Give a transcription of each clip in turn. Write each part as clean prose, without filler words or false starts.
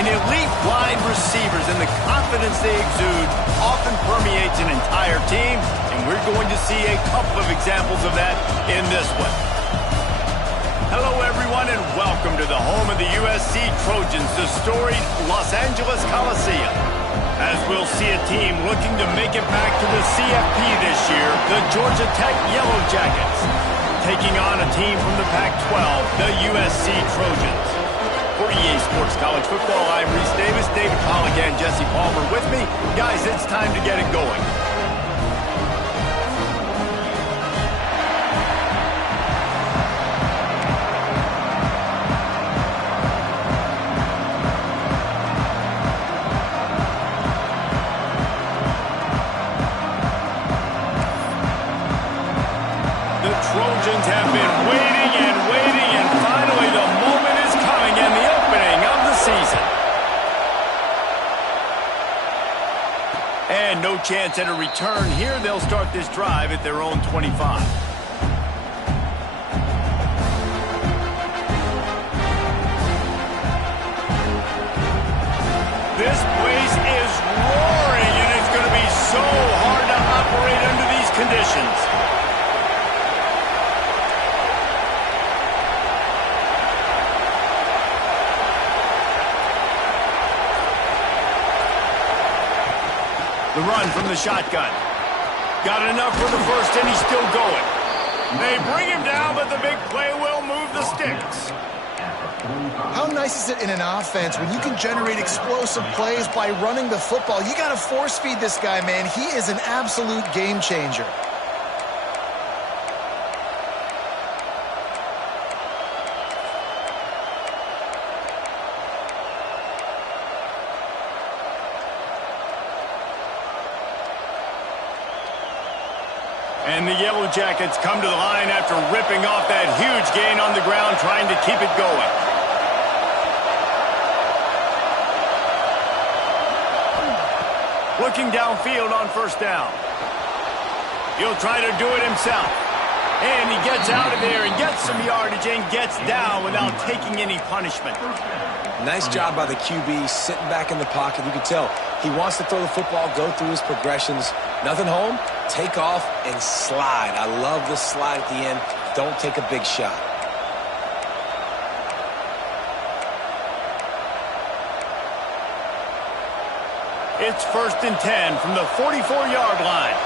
An elite wide receivers and the confidence they exude often permeates an entire team, and we're going to see a couple of examples of that in this one. Hello, everyone, and welcome to the home of the USC Trojans, the storied Los Angeles Coliseum. As we'll see a team looking to make it back to the CFP this year, the Georgia Tech Yellow Jackets, taking on a team from the Pac-12, the USC Trojans. For EA Sports College Football, I'm Reese Davis, David Pollock, and Jesse Palmer with me. Guys, it's time to get it going. Trojans have been waiting and waiting, and finally the moment is coming and the opening of the season. And no chance at a return here. They'll start this drive at their own 25. This place is roaring, and it's going to be so hard to operate under these conditions. The run from the shotgun. Got enough for the first, and he's still going. They bring him down, but the big play will move the sticks. How nice is it in an offense when you can generate explosive plays by running the football? You got to force feed this guy, man. He is an absolute game changer. And the Yellow Jackets come to the line after ripping off that huge gain on the ground, trying to keep it going. Looking downfield on first down. He'll try to do it himself. And he gets out of there and gets some yardage and gets down without taking any punishment. Nice job by the QB, sitting back in the pocket. You can tell he wants to throw the football, go through his progressions. Nothing home, take off and slide. I love the slide at the end. Don't take a big shot. It's 1st and 10 from the 44-yard line.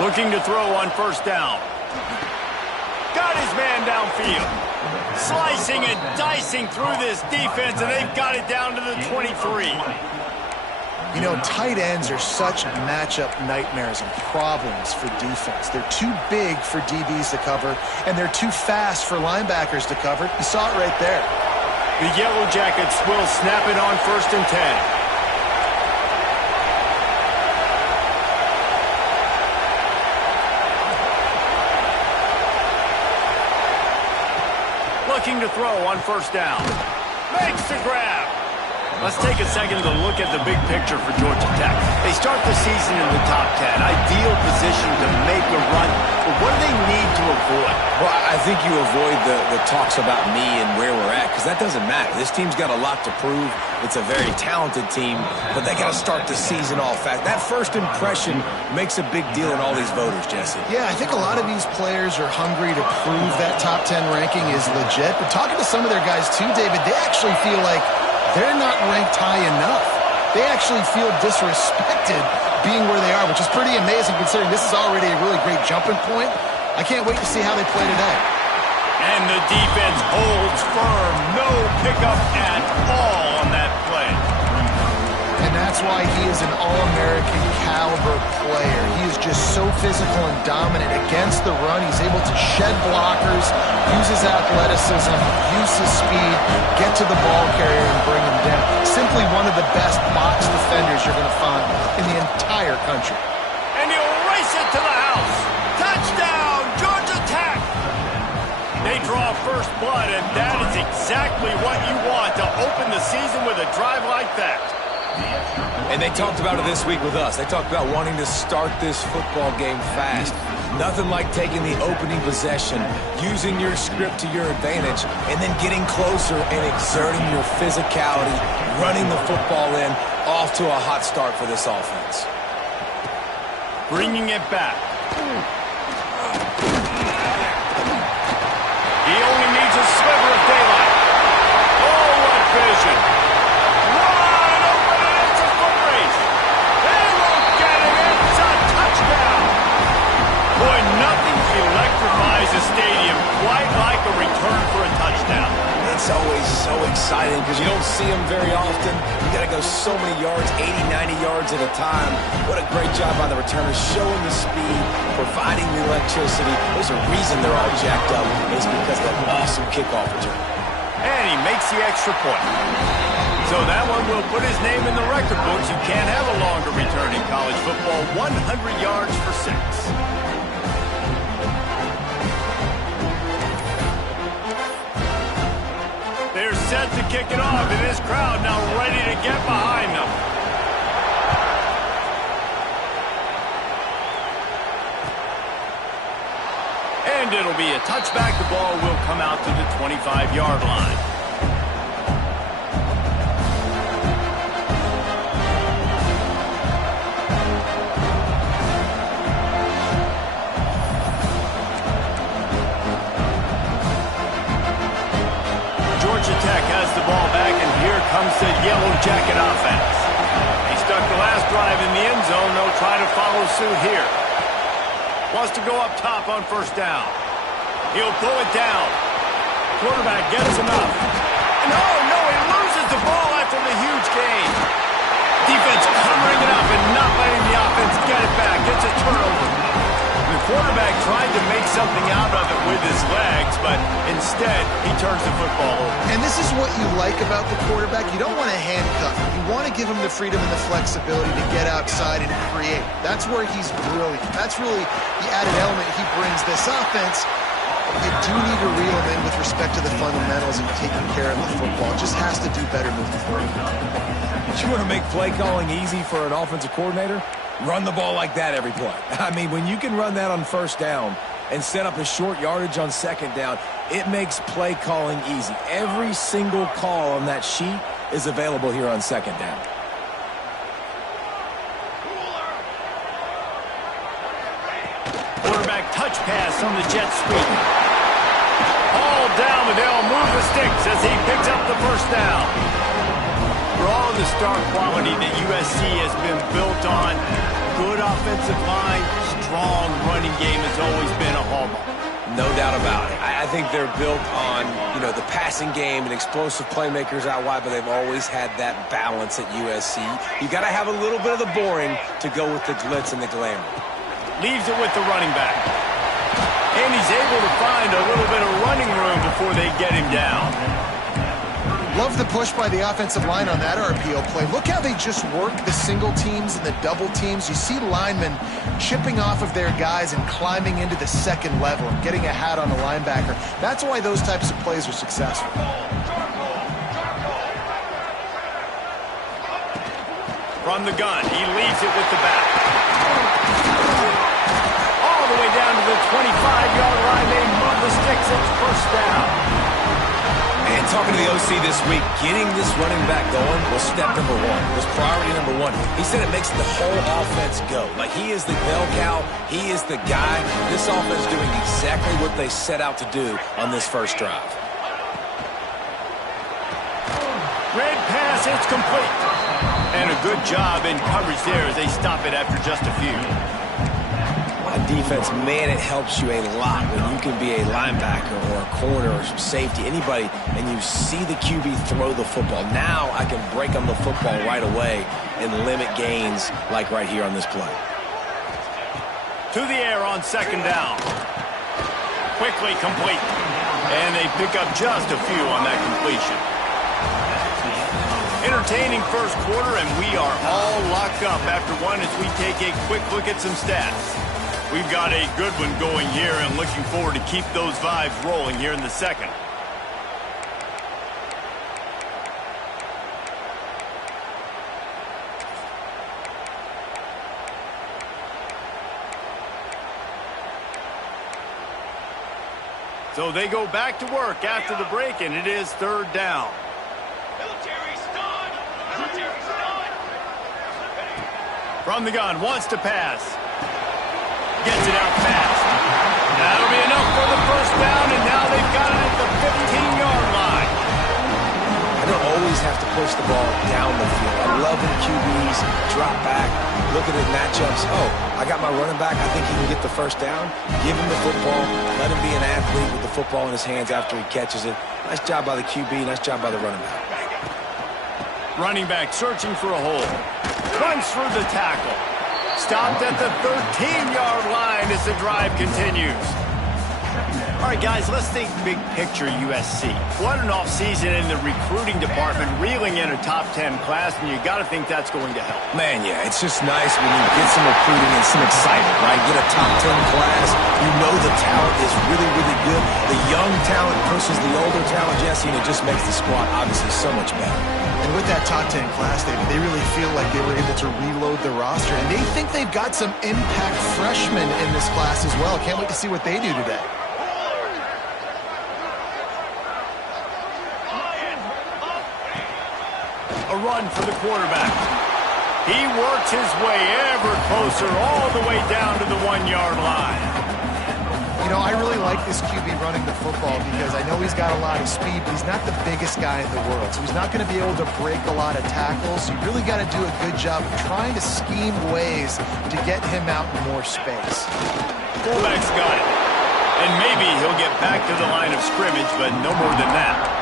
Looking to throw on first down. Got his man downfield. Slicing and dicing through this defense, and they've got it down to the 23. You know, tight ends are such matchup nightmares and problems for defense. They're too big for DBs to cover, and they're too fast for linebackers to cover. You saw it right there. The Yellow Jackets will snap it on 1st and 10. Looking to throw on first down. Makes the grab. Let's take a second to look at the big picture for Georgia Tech. They start the season in the top 10. Ideal position to make a run. But what do they need to avoid? Well, I think you avoid the talks about me and where we're at, because that doesn't matter. This team's got a lot to prove. It's a very talented team, but they got to start the season off fast. That first impression makes a big deal in all these voters, Jesse. Yeah, I think a lot of these players are hungry to prove that top 10 ranking is legit. But talking to some of their guys too, David, they actually feel like they're not ranked high enough. They actually feel disrespected being where they are, which is pretty amazing considering this is already a really great jumping point. I can't wait to see how they play today. And the defense holds firm. No pickup at all on that play. And that's why he is an All-American caliber player. He is just so physical and dominant against the run. He's able to shed blockers, use his athleticism, use his speed, get to the ball carrier and bring him down. Simply one of the best box defenders you're going to find in the entire country. And he'll race it to the house. Touchdown, Georgia Tech! They draw first blood, and that is exactly what you want to open the season with a drive like that. And they talked about it this week with us. They talked about wanting to start this football game fast. Nothing like taking the opening possession, using your script to your advantage, and then getting closer and exerting your physicality, running the football in, off to a hot start for this offense. Bringing it back. He only needs a sliver of daylight. Oh, what vision. Wide open, and it's a foot race. They won't get it. It's a touchdown. Boy, nothing electrifies a stadium quite like a return for a touchdown. It's always so exciting because you don't see them very often. You got to go so many yards, 80, 90 yards at a time. What a great job by the returners, showing the speed, providing the electricity. There's a reason they're all jacked up. It's because of that awesome kickoff return. And he makes the extra point. So that one will put his name in the record books. You can't have a longer return in college football. 100 yards for 6. They're set to kick it off, and this crowd now ready to get behind them. And it'll be a touchback. The ball will come out to the 25-yard line. Georgia Tech has the ball back, and here comes the Yellow Jacket offense. He stuck the last drive in the end zone. They'll try to follow suit here. Wants to go up top on first down. He'll pull it down. Quarterback gets enough. And oh, no, he loses the ball after the huge gain. Defense covering it up and not letting the offense get it back. Gets a turnover. The quarterback tried to make something out of it with his legs, but instead, he turns the football over. And this is what you like about the quarterback. You don't want to handcuff him. You want to give him the freedom and the flexibility to get outside and create. That's where he's brilliant. That's really the added element he brings this offense. You do need to reel him in with respect to the fundamentals and taking care of the football. It just has to do better moving forward. You want to make play calling easy for an offensive coordinator? Run the ball like that every play. I mean, when you can run that on first down and set up a short yardage on second down, it makes play calling easy. Every single call on that sheet is available here on second down. Quarterback touch pass on the jet sweep. All down, but they'll move the sticks as he picks up the first down. For all the star quality that USC has been built on, good offensive line, strong running game has always been a hallmark. No doubt about it. I think they're built on, the passing game and explosive playmakers out wide, but they've always had that balance at USC. You got to have a little bit of the boring to go with the glitz and the glamour. Leaves it with the running back. And he's able to find a little bit of running room before they get him down. Love the push by the offensive line on that RPO play. Look how they just work the single teams and the double teams. You see linemen chipping off of their guys and climbing into the second level and getting a hat on a linebacker. That's why those types of plays are successful. From the gun, he leaves it with the back. All the way down to the 25-yard line. They move the sticks. It's first down. And talking to the OC this week, getting this running back going was step number one. Was priority number one. He said it makes the whole offense go. Like, he is the bell cow. He is the guy. This offense doing exactly what they set out to do on this first drive. Red pass, it's complete. And a good job in coverage there as they stop it after just a few. Defense, man, it helps you a lot when you can be a linebacker or a corner or safety, anybody, and you see the QB throw the football. Now I can break on the football right away and limit gains like right here on this play. To the air on second down. Quickly complete. And they pick up just a few on that completion. Entertaining first quarter, and we are all locked up after one as we take a quick look at some stats. We've got a good one going here and looking forward to keep those vibes rolling here in the second. So they go back to work after the break, and it is third down. From the gun, wants to pass. Gets it out fast. That'll be enough for the first down, and now they've got it at the 15-yard line. I don't always have to push the ball down the field. I love when QBs drop back, look at his matchups. Oh, I got my running back. I think he can get the first down. Give him the football. Let him be an athlete with the football in his hands after he catches it. Nice job by the QB. Nice job by the running back. Running back searching for a hole. Runs through the tackle. Stopped at the 13-yard line as the drive continues. All right, guys, let's think big picture USC. What an offseason in the recruiting department, reeling in a top 10 class, and you got to think that's going to help. Man, yeah, it's just nice when you get some recruiting and some excitement, right? Get a top 10 class. You know the talent is really, really good. The young talent pushes the older talent, Jesse, and it just makes the squad obviously so much better. And with that top 10 class, they really feel like they were able to reload the roster, and they think they've got some impact freshmen in this class as well. Can't wait to see what they do today. A run for the quarterback. He works his way ever closer all the way down to the 1-yard line. You know, I really like this QB running the football because I know he's got a lot of speed, but he's not the biggest guy in the world. So he's not going to be able to break a lot of tackles. So you really got to do a good job of trying to scheme ways to get him out in more space. Fullback's got it. And maybe he'll get back to the line of scrimmage, but no more than that.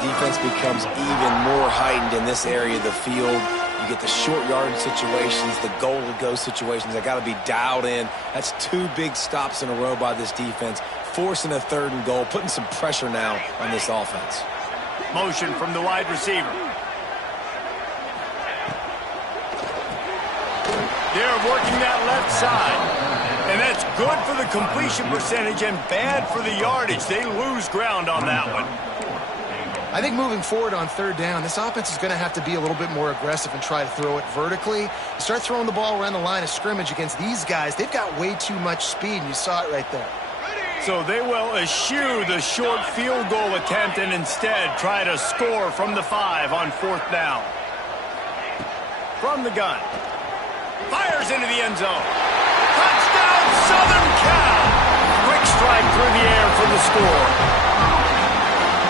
Defense becomes even more heightened in this area of the field. You get the short yard situations, the goal-to-go situations. They got to be dialed in. That's 2 big stops in a row by this defense, forcing a 3rd and goal, putting some pressure now on this offense. Motion from the wide receiver. They're working that left side. And that's good for the completion percentage and bad for the yardage. They lose ground on that one. I think moving forward on 3rd down, this offense is going to have to be a little bit more aggressive and try to throw it vertically. Start throwing the ball around the line of scrimmage against these guys. They've got way too much speed, and you saw it right there. So they will eschew the short field goal attempt and instead try to score from the 5 on 4th down. From the gun. Fires into the end zone. Touchdown, Southern Cal! Quick strike through the air for the score.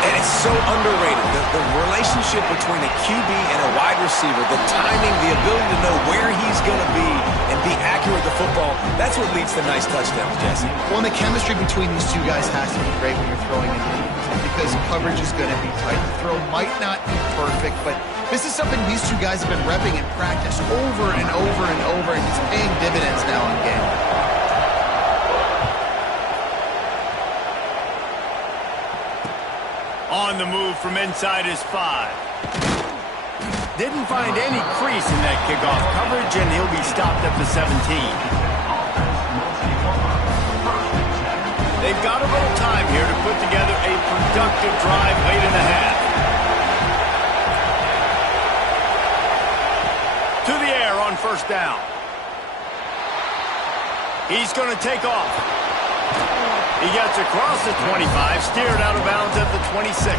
And it's so underrated. The relationship between a QB and a wide receiver, the timing, the ability to know where he's going to be and be accurate with the football, that's what leads to nice touchdowns, Jesse. Well, and the chemistry between these 2 guys has to be great when you're throwing into defense because coverage is going to be tight. The throw might not be perfect, but this is something these 2 guys have been repping in practice over and over and over, and it's paying dividends now in game. On the move from inside his 5. Didn't find any crease in that kickoff coverage, and he'll be stopped at the 17. They've got a little time here to put together a productive drive late in the half. To the air on 1st down. He's going to take off. He gets across the 25, steered out of bounds at the 26.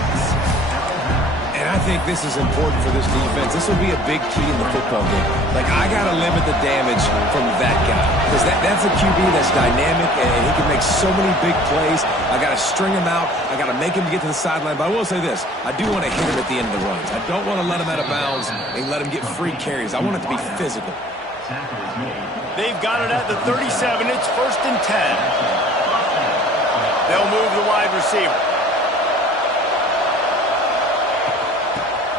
And I think this is important for this defense. This will be a big key in the football game. Like, I got to limit the damage from that guy because that's a QB that's dynamic and he can make so many big plays. I got to string him out. I got to make him get to the sideline. But I will say this. I do want to hit him at the end of the runs. I don't want to let him out of bounds and let him get free carries. I want it to be physical. They've got it at the 37. It's 1st and 10. They'll move the wide receiver.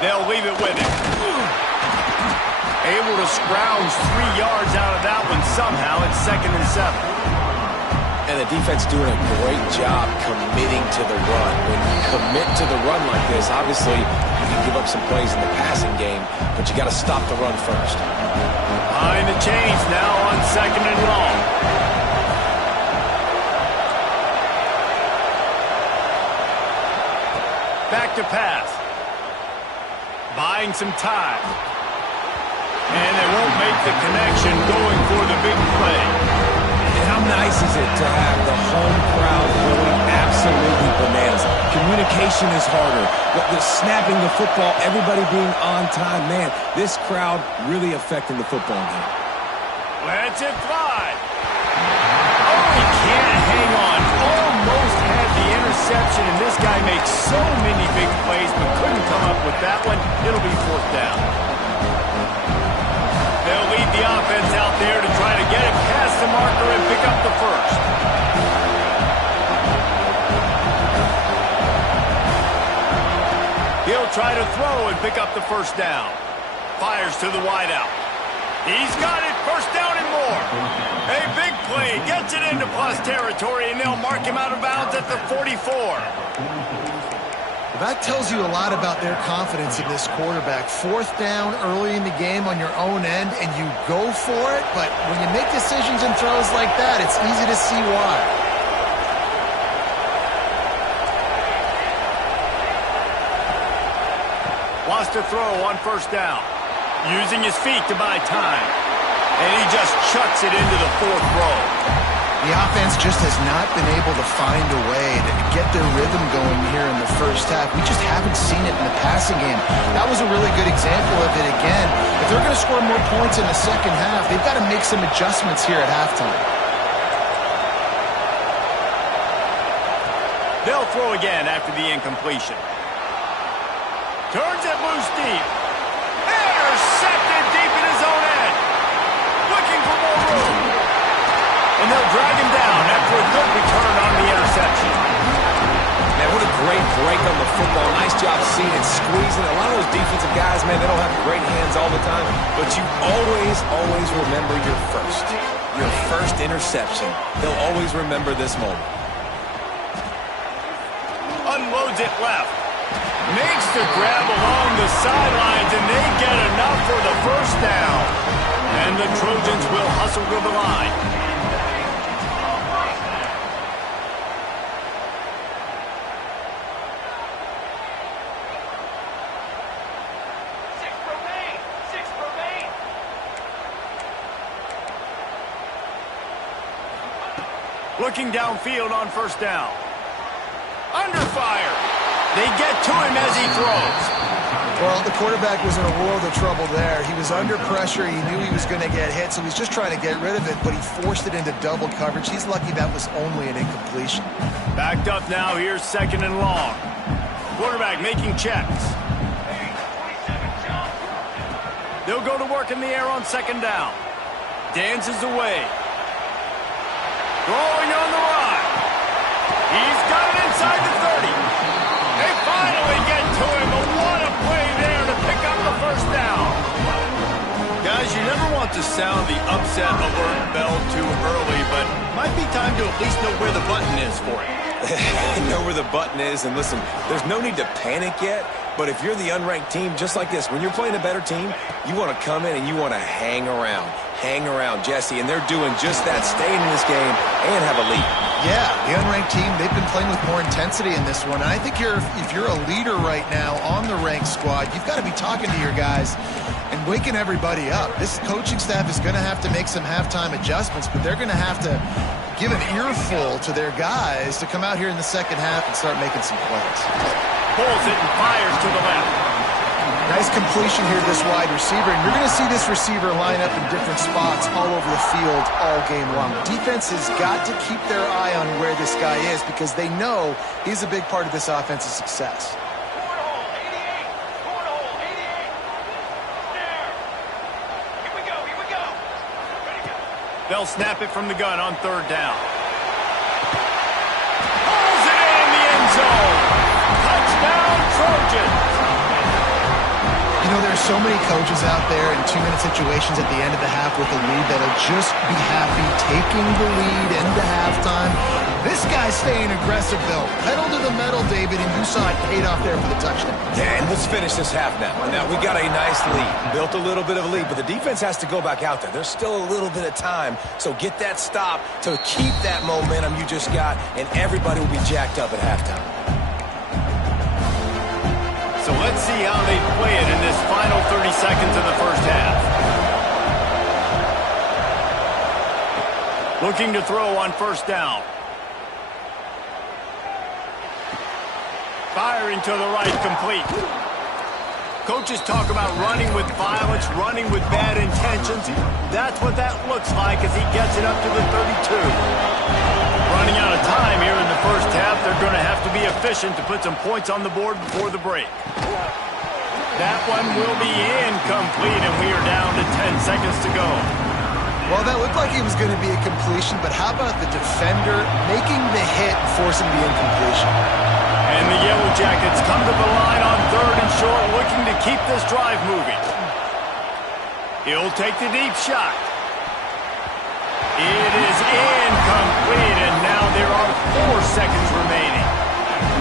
They'll leave it with him. Able to scrounge 3 yards out of that one somehow. It's 2nd and 7. And the defense doing a great job committing to the run. When you commit to the run like this, obviously you can give up some plays in the passing game, but you got to stop the run first. Behind the chains now on 2nd and long. Back to pass. Buying some time. And they won't make the connection going for the big play. And how nice is it to have the home crowd going absolutely bananas. Communication is harder. The snapping the football, everybody being on time. Man, this crowd really affecting the football game. Let's it fly. Oh, he can't hang on. Almost had the interception, and this guy makes so many big plays, but couldn't come up with that one. It'll be fourth down. They'll lead the offense out there to try to get it past the marker and pick up the first. He'll try to throw and pick up the first down. Fires to the wideout. He's got it, first down and more. A big play, gets it into plus territory, and they'll mark him out of bounds at the 44. That tells you a lot about their confidence in this quarterback. Fourth down early in the game on your own end, and you go for it, but when you make decisions and throws like that, it's easy to see why. Wants to throw on first down. Using his feet to buy time. And he just chucks it into the fourth row. The offense just has not been able to find a way to get their rhythm going here in the first half. We just haven't seen it in the passing game. That was a really good example of it again. If they're going to score more points in the second half, they've got to make some adjustments here at halftime. They'll throw again after the incompletion. Turns it loose deep. Intercepted deep in his own end. Looking for more room. And they'll drag him down after a good return on the interception. Man, what a great break on the football. Nice job seeing it, squeezing. A lot of those defensive guys, man, they don't have great hands all the time, but you always remember your first interception. They'll always remember this moment. Unloads it left. Makes the grab along the sidelines, and they get enough for the first down. And the Trojans will hustle to the line. Six remain. Looking downfield on first down. Under fire. They get to him as he throws. Well, the quarterback was in a world of trouble there. He was under pressure. He knew he was going to get hit, so he's just trying to get rid of it, but he forced it into double coverage. He's lucky that was only an incompletion. Backed up now. Here's second and long. Quarterback making checks. They'll go to work in the air on second down. Dances away. Throwing on the run. He's got it inside the 30. They finally get to him, but what a play there to pick up the first down. Guys, you never want to sound the upset alert bell too early, but might be time to at least know where the button is for it. Know where the button is, and listen, there's no need to panic yet, but if you're the unranked team, just like this, when you're playing a better team, you want to come in and you want to hang around, Jesse, and they're doing just that, staying in this game and have a lead. Yeah, the unranked team, they've been playing with more intensity in this one. And I think if you're a leader right now on the ranked squad, you've got to be talking to your guys and waking everybody up. This coaching staff is going to have to make some halftime adjustments, but they're going to have to give an earful to their guys to come out here in the second half and start making some plays. Pulls it and fires to the left. Nice completion here to this wide receiver, and you're going to see this receiver line up in different spots all over the field all game long. Defense has got to keep their eye on where this guy is because they know he's a big part of this offense's success. They'll snap it from the gun on third down. Pulls it in the end zone. Touchdown, Trojans. You know, there's so many coaches out there in two-minute situations at the end of the half with a lead that'll just be happy taking the lead into halftime. This guy's staying aggressive, though. Pedal to the metal, David, and you saw it paid off there for the touchdown. Yeah, and let's finish this half now. Now, we got a nice lead. Built a little bit of a lead, but the defense has to go back out there. There's still a little bit of time, so get that stop to keep that momentum you just got, and everybody will be jacked up at halftime. So let's see how they play it in this final 30 seconds of the first half. Looking to throw on first down. Firing to the right, complete. Coaches talk about running with violence, running with bad intentions. That's what that looks like as he gets it up to the 32. Running out of time here in the first half. They're going to have to be efficient to put some points on the board before the break. That one will be incomplete, and we are down to 10 seconds to go. Well, that looked like it was going to be a completion, but how about the defender making the hit and forcing the incompletion? And the Yellow Jackets come to the line on 3rd and short, looking to keep this drive moving. He'll take the deep shot. It is incomplete, and now there are 4 seconds remaining.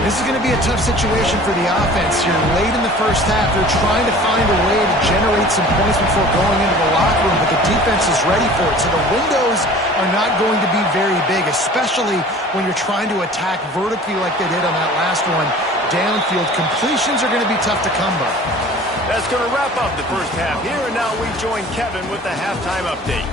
This is going to be a tough situation for the offense here. Late in the first half, they're trying to find a way to generate some points before going into the locker room, but the defense is ready for it. So the windows are not going to be very big, especially when you're trying to attack vertically like they did on that last one. Downfield completions are going to be tough to come by. That's going to wrap up the first half here, and now we join Kevin with the halftime update.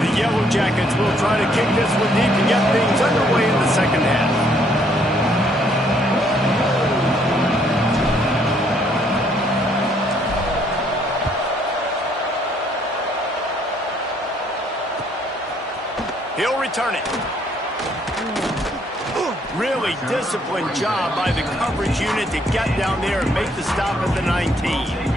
The Yellow Jackets will try to kick this one deep to get things underway in the second half. He'll return it. Really disciplined job by the coverage unit to get down there and make the stop at the 19.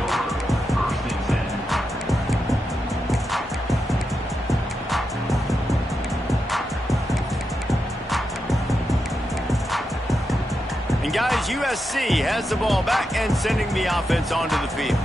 Guys, USC has the ball back and sending the offense onto the field.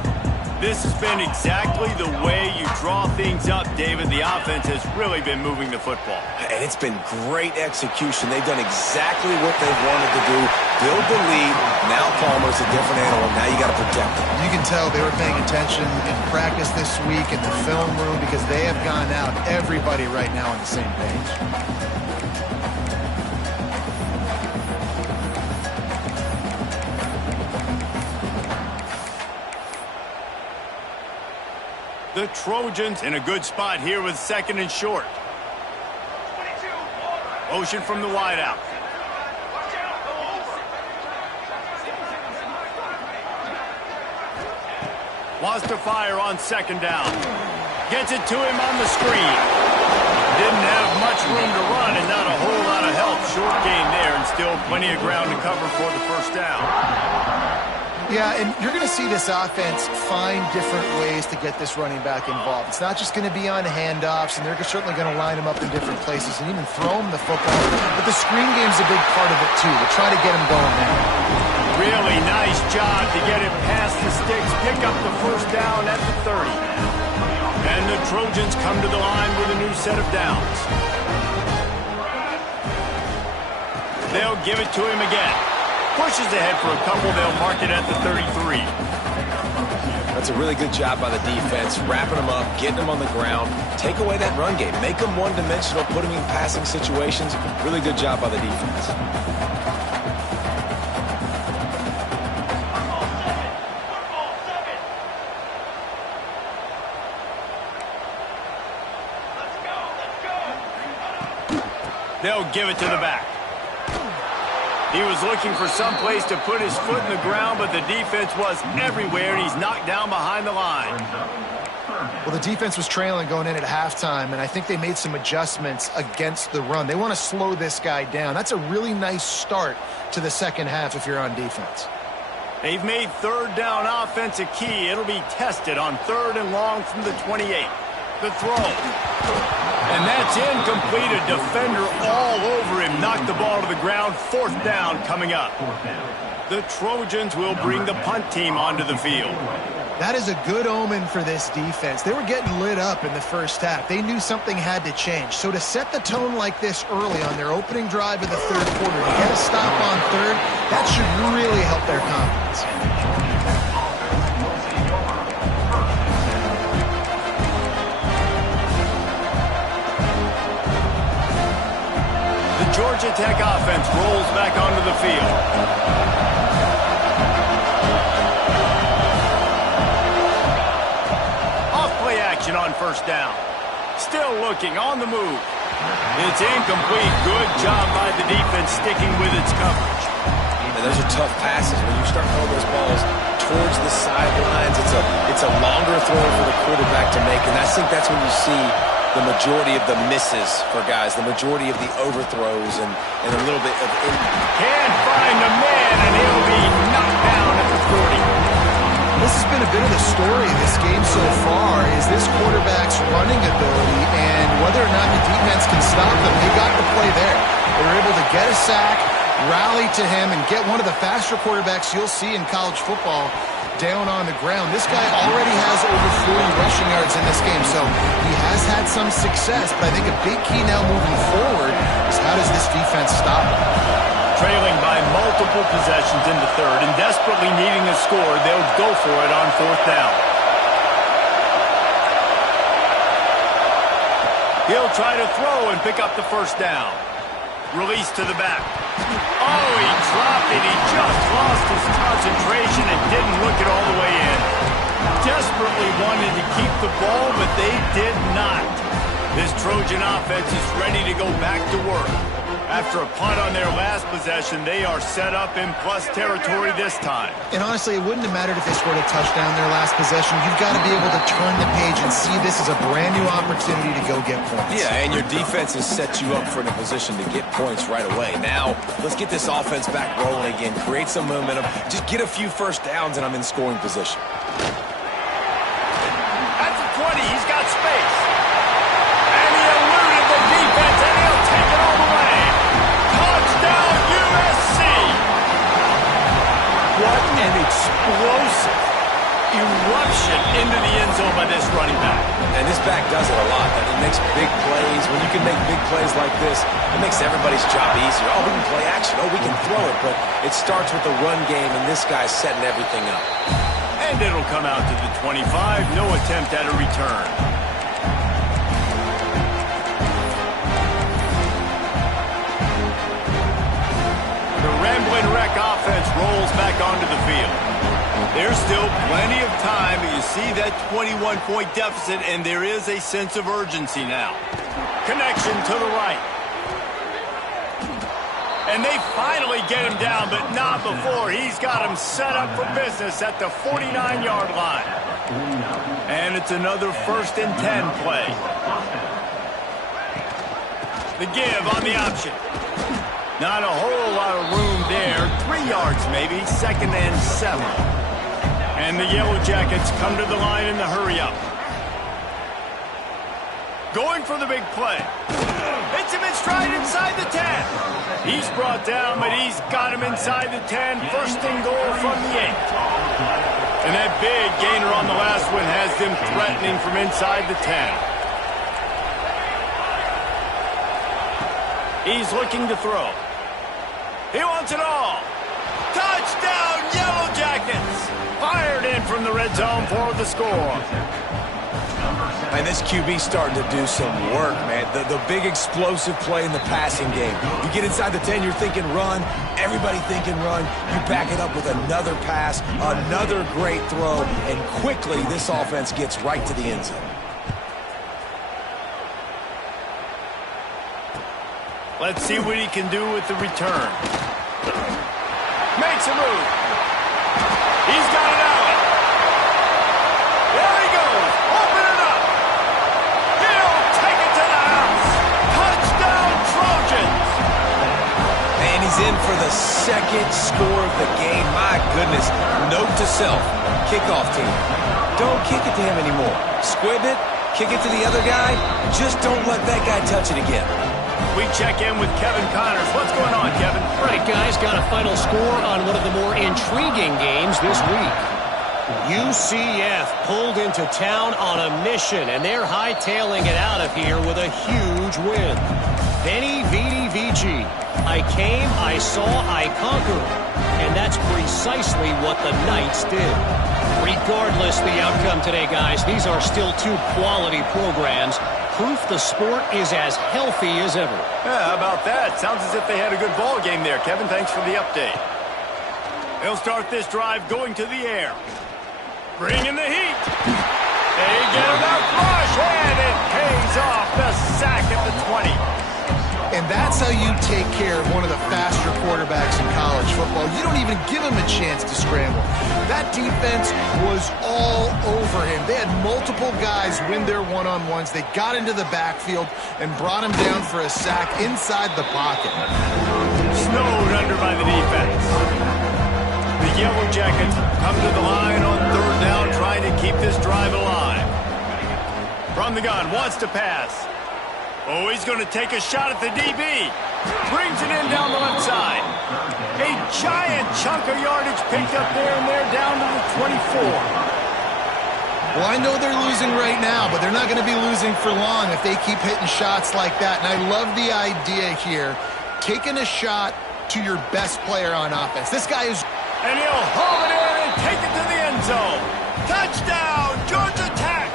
This has been exactly the way you draw things up, David. The offense has really been moving the football. And it's been great execution. They've done exactly what they've wanted to do. Build the lead. Now Palmer's a different animal. Now you got to protect him. You can tell they were paying attention in practice this week in the film room because they have gone out, everybody right now on the same page. The Trojans in a good spot here with 2nd and short. Motion from the wideout. Wants to fire on 2nd down. Gets it to him on the screen. Didn't have much room to run and not a whole lot of help. Short gain there and still plenty of ground to cover for the first down. Yeah, and you're going to see this offense find different ways to get this running back involved. It's not just going to be on handoffs, and they're certainly going to line him up in different places and even throw him the football. But the screen game's a big part of it, too. They try to get him going there. Really nice job to get it past the sticks, pick up the first down at the 30. And the Trojans come to the line with a new set of downs. They'll give it to him again. Pushes ahead for a couple. They'll mark it at the 33. That's a really good job by the defense, wrapping them up, getting them on the ground, take away that run game, make them one-dimensional, put them in passing situations. Really good job by the defense. They'll give it to the back. He was looking for some place to put his foot in the ground, but the defense was everywhere, and he's knocked down behind the line. Well, the defense was trailing going in at halftime, and I think they made some adjustments against the run. They want to slow this guy down. That's a really nice start to the second half if you're on defense. They've made 3rd down offense a key. It'll be tested on 3rd and long from the 28. The throw. And that's incomplete. A defender all over him. Knocked the ball to the ground. 4th down coming up. The Trojans will bring the punt team onto the field. That is a good omen for this defense. They were getting lit up in the first half. They knew something had to change. So to set the tone like this early on their opening drive of the 3rd quarter, to get a stop on 3rd, that should really help their confidence. Georgia Tech offense rolls back onto the field. Off play action on 1st down. Still looking on the move. It's incomplete. Good job by the defense sticking with its coverage. And those are tough passes. When you start throwing those balls towards the sidelines, it's a longer throw for the quarterback to make. And I think that's when you see the majority of the misses for guys, the majority of the overthrows, and a little bit of... Can't find the man, and he'll be knocked down at the 40. This has been a bit of the story of this game so far, is this quarterback's running ability and whether or not the defense can stop them. They got the play there. They were able to get a sack, rally to him, and get one of the faster quarterbacks you'll see in college football down on the ground. This guy already has over 40 rushing yards in this game, so he has had some success, but I think a big key now moving forward is how does this defense stop him? Trailing by multiple possessions in the third and desperately needing a score, they'll go for it on 4th down. He'll try to throw and pick up the 1st down. Release to the back. Oh, he dropped it. He just lost his concentration and didn't look it all the way in. Desperately wanted to keep the ball, but they did not. This Trojan offense is ready to go back to work. After a punt on their last possession, they are set up in plus territory this time. And honestly, it wouldn't have mattered if they scored a touchdown their last possession. You've got to be able to turn the page and see this as a brand new opportunity to go get points. Yeah, and your defense has set you up for a position to get points right away. Now, let's get this offense back rolling again, create some momentum, just get a few 1st downs, and I'm in scoring position. At the 20, he's got space. And he eluded the defense, and he'll take it all the way. Touchdown, USC! What an explosive eruption into the end zone by this running back. And this back does it a lot. It makes big plays. When you can make big plays like this, it makes everybody's job easier. Oh, we can play action. Oh, we can throw it. But it starts with the run game, and this guy's setting everything up. And it'll come out to the 25. No attempt at a return. The Ramblin' Wreck offense rolls back onto the field. There's still plenty of time, but you see that 21-point deficit, and there is a sense of urgency now. Connection to the right. And they finally get him down, but not before. He's got him set up for business at the 49-yard line. And it's another 1st and 10 play. The give on the option. Not a whole lot of room there. 3 yards maybe, 2nd and 7. And the Yellow Jackets come to the line in the hurry-up. Going for the big play. Hits him in stride inside the 10. He's brought down, but he's got him inside the 10. 1st and goal from the 8. And that big gainer on the last one has them threatening from inside the 10. He's looking to throw. He wants it all. Touchdown, Yellow Jackets! Fired in from the red zone for the score. And this QB's starting to do some work, man. The big explosive play in the passing game. You get inside the 10, you're thinking run. Everybody thinking run. You back it up with another pass, another great throw, and quickly this offense gets right to the end zone. Let's see what he can do with the return. Makes a move. He's got it out. There he goes. Open it up. He'll take it to the house. Touchdown, Trojans. And he's in for the 2nd score of the game. My goodness. Note to self. Kickoff team. Don't kick it to him anymore. Squib it. Kick it to the other guy. Just don't let that guy touch it again. We check in with Kevin Connors. What's going on, Kevin? Right, guys, got a final score on one of the more intriguing games this week. UCF pulled into town on a mission, and they're hightailing it out of here with a huge win. Benny Vidi Vici. I came, I saw, I conquered. And that's precisely what the Knights did. Regardless the outcome today, guys, these are still 2 quality programs. Proof the sport is as healthy as ever. Yeah, how about that? Sounds as if they had a good ball game there. Kevin, thanks for the update. They'll start this drive going to the air. Bring in the heat. They get him out flush, and it pays off. That's how you take care of one of the faster quarterbacks in college football. You don't even give him a chance to scramble. That defense was all over him. They had multiple guys win their one-on-ones. They got into the backfield and brought him down for a sack inside the pocket. Snowed under by the defense. The Yellow Jackets come to the line on third down, trying to keep this drive alive. From the gun, wants to pass. Oh, he's going to take a shot at the DB. Brings it in down the left side. A giant chunk of yardage picked up there, and they're down to the 24. Well, I know they're losing right now, but they're not going to be losing for long if they keep hitting shots like that. And I love the idea here, taking a shot to your best player on offense. This guy is... And he'll haul it in and take it to the end zone. Touchdown, Georgia Tech!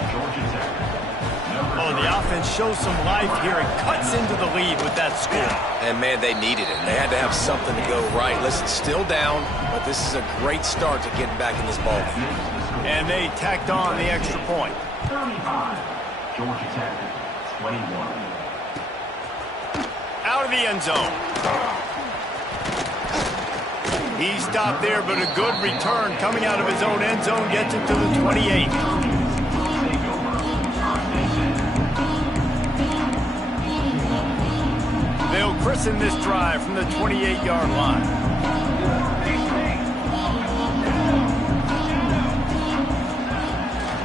Oh, the offense shows some life here and cuts into the lead with that score. And, man, they needed it. They had to have something to go right. Listen, still down, but this is a great start to getting back in this ball game. And they tacked on the extra point. 35, Georgia Tech, 21. Out of the end zone. He stopped there, but a good return coming out of his own end zone gets it to the 28. They'll christen this drive from the 28-yard line.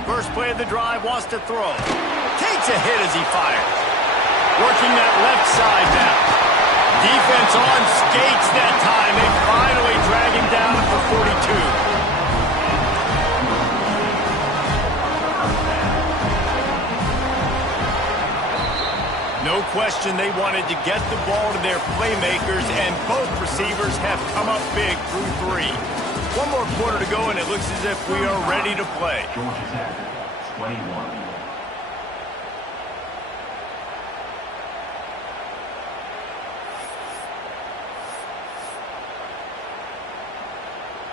First play of the drive, wants to throw. Takes a hit as he fires. Working that left side now. Defense on skates that time. They finally drag him down at the 42. No question they wanted to get the ball to their playmakers, and both receivers have come up big through three. One more quarter to go, and it looks as if we are ready to play. Georgia Tech, 21.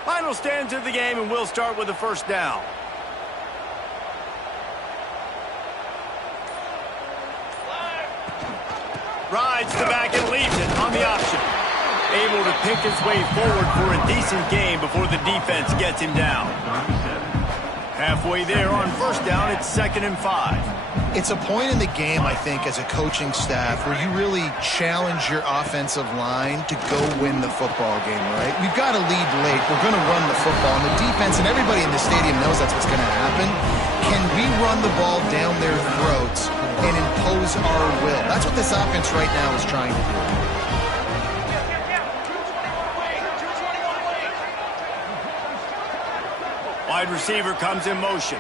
Final stands of the game, and we'll start with the first down. Rides the back and leaves it on the option. Able to pick his way forward for a decent gain before the defense gets him down. Halfway there on first down, it's 2nd and 5. It's a point in the game, I think, as a coaching staff where you really challenge your offensive line to go win the football game, right? We've got to lead late. We're going to run the football. And the defense and everybody in the stadium knows that's what's going to happen. Can we run the ball down their throats and impose our will? That's what this offense right now is trying to do. Wide receiver comes in motion.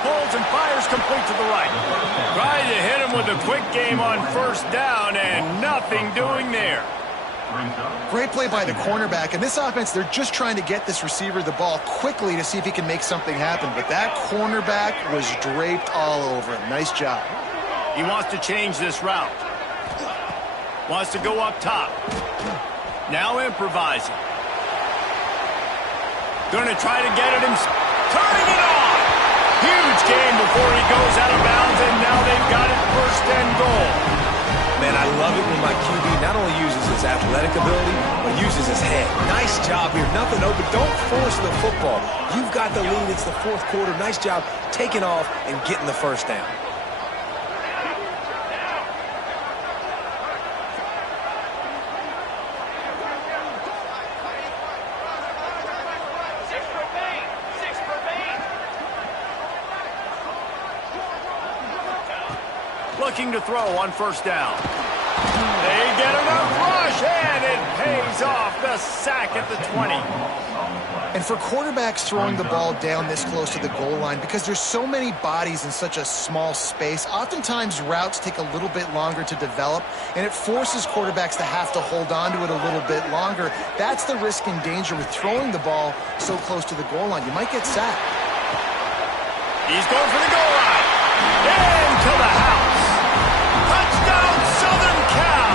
Pulls and fires complete to the right. Trying to hit him with a quick game on first down, and nothing doing there. Great play by the cornerback. And this offense, they're just trying to get this receiver the ball quickly to see if he can make something happen. But that cornerback was draped all over him. Nice job. He wants to change this route. Wants to go up top. Now improvising. Going to try to get it himself. Turning it on. Huge game before he goes out of bounds, and now they've got it 1st and goal. Man, I love it when my QB not only uses his athletic ability, but uses his head. Nice job here. Nothing open. Don't force the football. You've got the lead. It's the 4th quarter. Nice job taking off and getting the first down. Looking to throw on first down. They get enough rush, and it pays off. The sack at the 20. And for quarterbacks throwing the ball down this close to the goal line, because there's so many bodies in such a small space, oftentimes routes take a little bit longer to develop, and it forces quarterbacks to have to hold on to it a little bit longer. That's the risk and danger with throwing the ball so close to the goal line. You might get sacked. He's going for the goal line. Into the house. Touchdown, Southern Cal.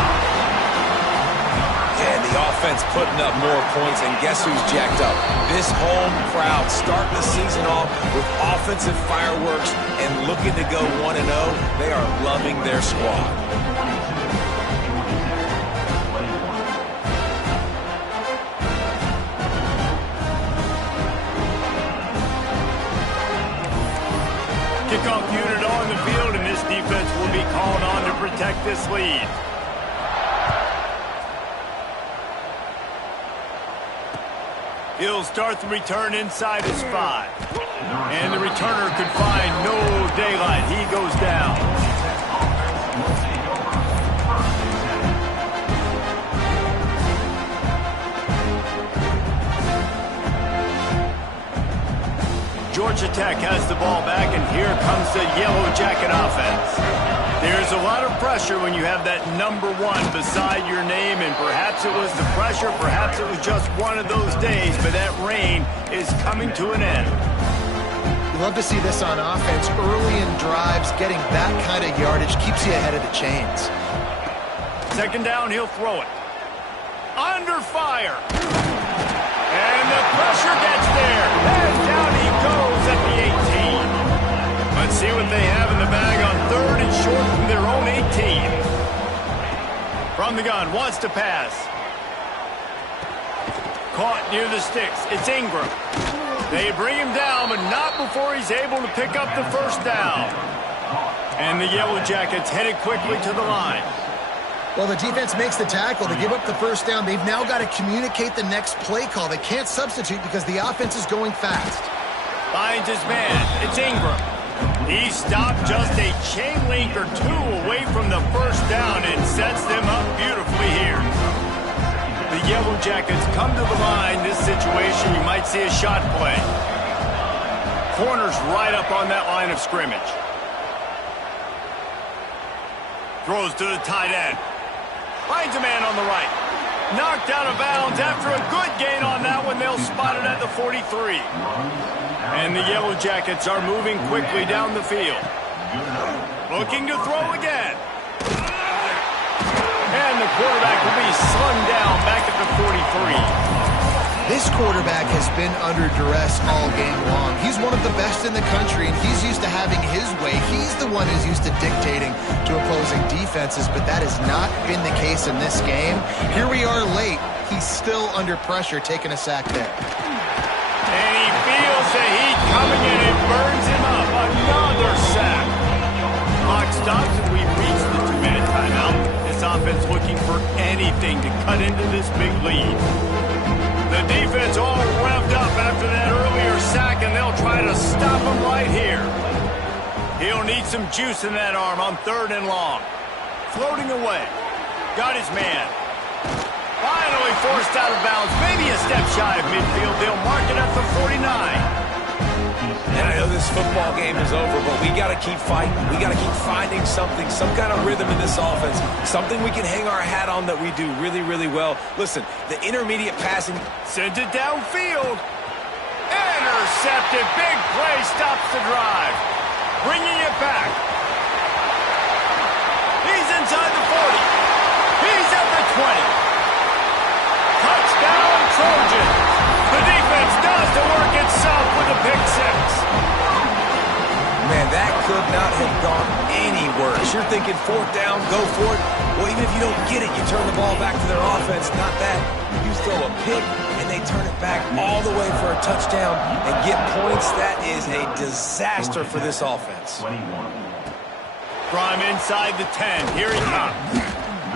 Yeah, and the offense defense putting up more points, and guess who's jacked up? This home crowd starting the season off with offensive fireworks and looking to go 1-0. They are loving their squad. Kickoff unit on the field, and this defense will be called on to protect this lead. He'll start the return inside his 5. And the returner could find no daylight. He goes down. Georgia Tech has the ball back, and here comes the Yellow Jacket offense. There's a lot of pressure when you have that number 1 beside your name, and perhaps it was the pressure, perhaps it was just one of those days, but that reign is coming to an end. You love to see this on offense. Early in drives, getting that kind of yardage keeps you ahead of the chains. Second down, he'll throw it. Under fire. And the pressure gets there. And down he goes at the 18. Let's see what they have in the bag on 3rd and short from their own 18. From the gun, wants to pass. Caught near the sticks. It's Ingram. They bring him down, but not before he's able to pick up the first down. And the Yellow Jackets headed quickly to the line. Well, the defense makes the tackle. They give up the first down. They've now got to communicate the next play call. They can't substitute because the offense is going fast. Finds his man. It's Ingram. He stopped just a chain link or 2 away from the first down and sets them up beautifully here. The Yellow Jackets come to the line. This situation, you might see a shot play. Corner's right up on that line of scrimmage. Throws to the tight end. Finds a man on the right. Knocked out of bounds after a good gain on that one. They'll spot it at the 43. And the Yellow Jackets are moving quickly down the field. Looking to throw again. And the quarterback will be slung down back at the 43. This quarterback has been under duress all game long. He's one of the best in the country, and he's used to having his way. He's the one who's used to dictating to opposing defenses, but that has not been the case in this game. Here we are late. He's still under pressure, taking a sack there. And he feels the heat coming in. It burns him up. Another sack. Clock stops, and we reach the 2-minute timeout. This offense looking for anything to cut into this big lead. The defense all revved up after that earlier sack, and they'll try to stop him right here. He'll need some juice in that arm on 3rd and long. Floating away. Got his man. Finally forced out of bounds. Maybe a step shy of midfield. They'll mark it at the 49. And I know this football game is over, but we got to keep fighting. We got to keep finding something, some kind of rhythm in this offense, something we can hang our hat on that we do really, really well. Listen, the intermediate passing. Sends it downfield. Intercepted. Big play stops the drive. Bringing it back. He's inside the 40. He's at the 20. Touchdown, Trojans. The defense does the work itself with a pick 6. Man, that could not have gone any worse. You're thinking 4th down, go for it. Well, even if you don't get it, you turn the ball back to their offense. Not that. You throw a pick, and they turn it back all the way for a touchdown and get points. That is a disaster for this offense. From inside the 10, here he comes.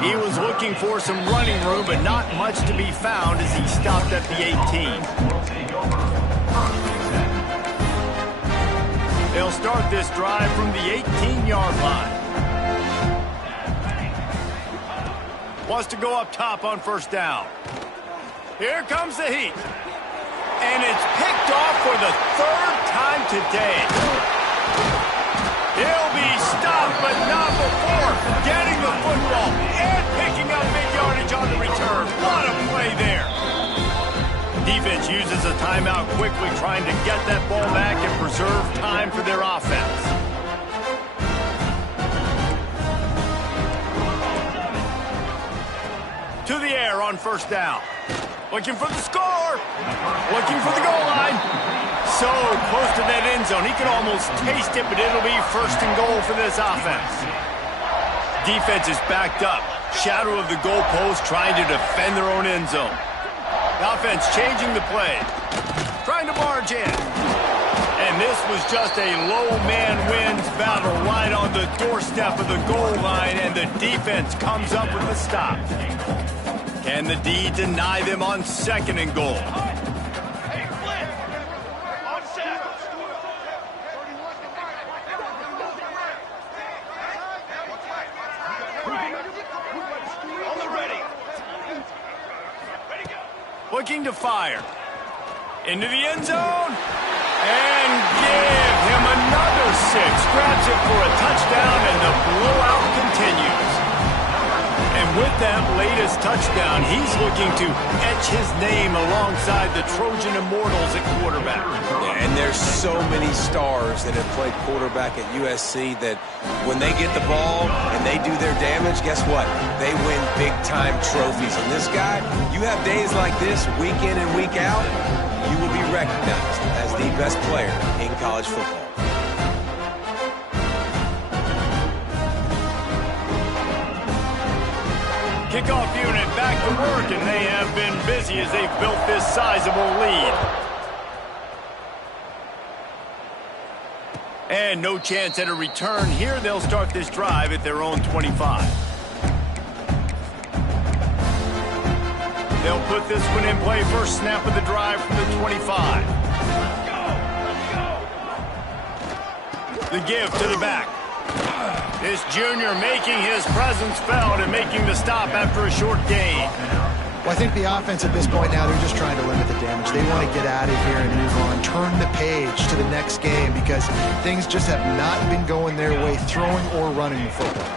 He was looking for some running room, but not much to be found as he stopped at the 18. They'll start this drive from the 18-yard line. Wants to go up top on 1st down. Here comes the heat. And it's picked off for the 3rd time today. He'll be stopped, but not before getting the football and picking up big yardage on the return. What a play there. Defense uses a timeout quickly, trying to get that ball back and preserve time for their offense. To the air on 1st down. Looking for the score. Looking for the goal line. So close to that end zone. He can almost taste it, but it'll be first and goal for this offense. Defense is backed up. Shadow of the goalpost trying to defend their own end zone. The offense changing the play. Trying to barge in. And this was just a low man wins battle right on the doorstep of the goal line, and the defense comes up with the stop. Can the D deny them on second and goal? Looking to fire. Into the end zone. And give him another 6. Grabs it for a touchdown, and the blowout continues. And with that latest touchdown, he's looking to etch his name alongside the Trojan Immortals at quarterback. Yeah, and there's so many stars that have played quarterback at USC that when they get the ball and they do their damage, guess what? They win big-time trophies. And this guy, you have days like this, week in and week out, you will be recognized as the best player in college football. Kickoff unit back to work, and they have been busy as they've built this sizable lead. And no chance at a return here. They'll start this drive at their own 25. They'll put this one in play. First snap of the drive from the 25. The give to the back. This junior making his presence felt and making the stop after a short gain. Well, I think the offense at this point now, they're just trying to limit the damage. They want to get out of here and move on, turn the page to the next game because things just have not been going their way, throwing or running the football.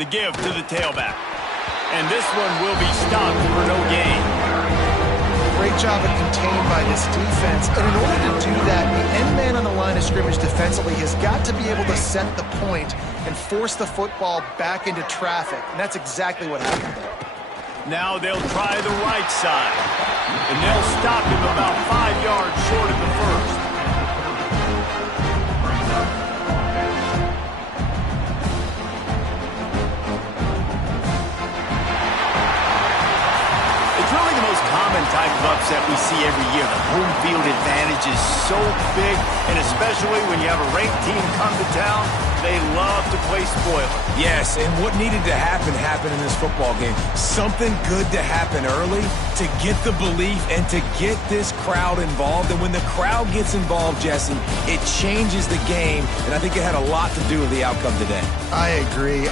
The give to the tailback. And this one will be stopped for no gain. Great job of contained by this defense. And in order to do that, the end man on the line of scrimmage defensively has got to be able to set the point and force the football back into traffic. And that's exactly what happened there. Now they'll try the right side. And they'll stop him about 5 yards short of the first. It's really the most common type of upset we see every year. The home field advantage is so big, and especially when you have a ranked team come to town, they love to play spoiler. Yes, and what needed to happen happened in this football game. Something good to happen early to get the belief and to get this crowd involved. And when the crowd gets involved, Jesse, it changes the game, and I think it had a lot to do with the outcome today. I agree.